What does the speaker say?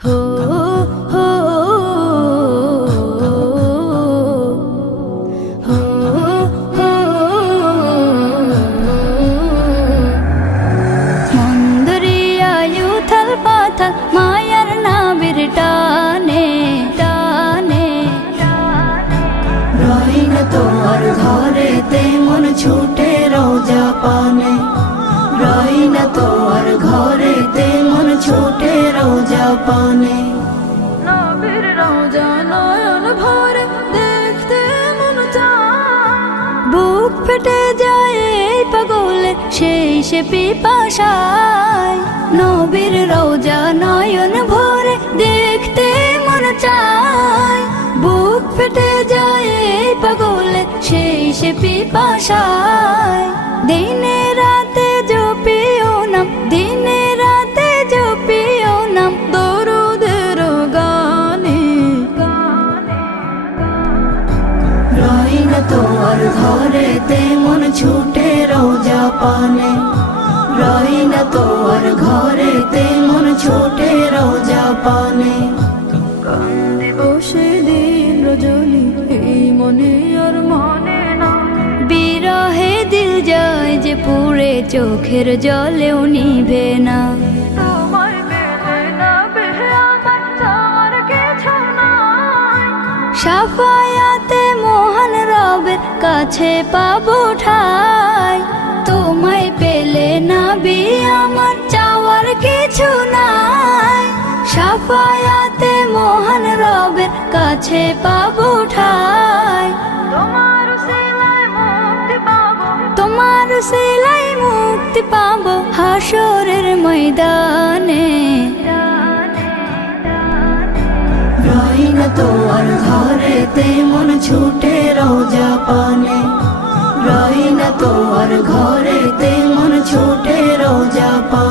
हो हो हो हो মন্দরিয়ায় উথাল পাথাল মায়ার নাবির টানে টানে রই না তোর ঘরেতে মন ছুটে রোজা পানে রই না তোর ঘরেতে মন ছুটে রোজা পানে নবীর রওজা নয়ন ভরে দেখতে মন চায় বুক ফেটে যায় এই পাগলে সেই সে পিপাসায় নবীর রওজা নয়ন ভরে দেখতে মন চায় বুক ফেটে যায় এই পাগলে সেই সে পিপাসায় দিনে রাতে জপিও নাম দিনে রাতে জপিও নাম দরুদের গানে রই না তোর ঘরেতে মন ছুটে রোজা পানে রই না তোর ঘরেতে মন ছুটে রোজা পানে কান্দি বসে দিন রজনী এই মনে আর মনে না বিরহে দিল যায় যে পুড়ে চোখের জলেও নিভে না তোমায় পেলে না পেলে আমার চাওয়ার কিছু নাই সাফায়াতে মহান রবের কাছে পাবো ঠাই তোমায় পেলে না বি আমার চাওয়ার কিছু নাই সাফায়াতে মহান রবের কাছে পাবো ঠাই তোমার সিলাই মুক্তি পাবো তোমার সেলাই মুক্তি পাবো হাসরের ময়দানে রই না তোর ঘরেতে মন ছুটে রোজা পানে রই না তোর ঘরেতে মন ছুটে রোজা পানে।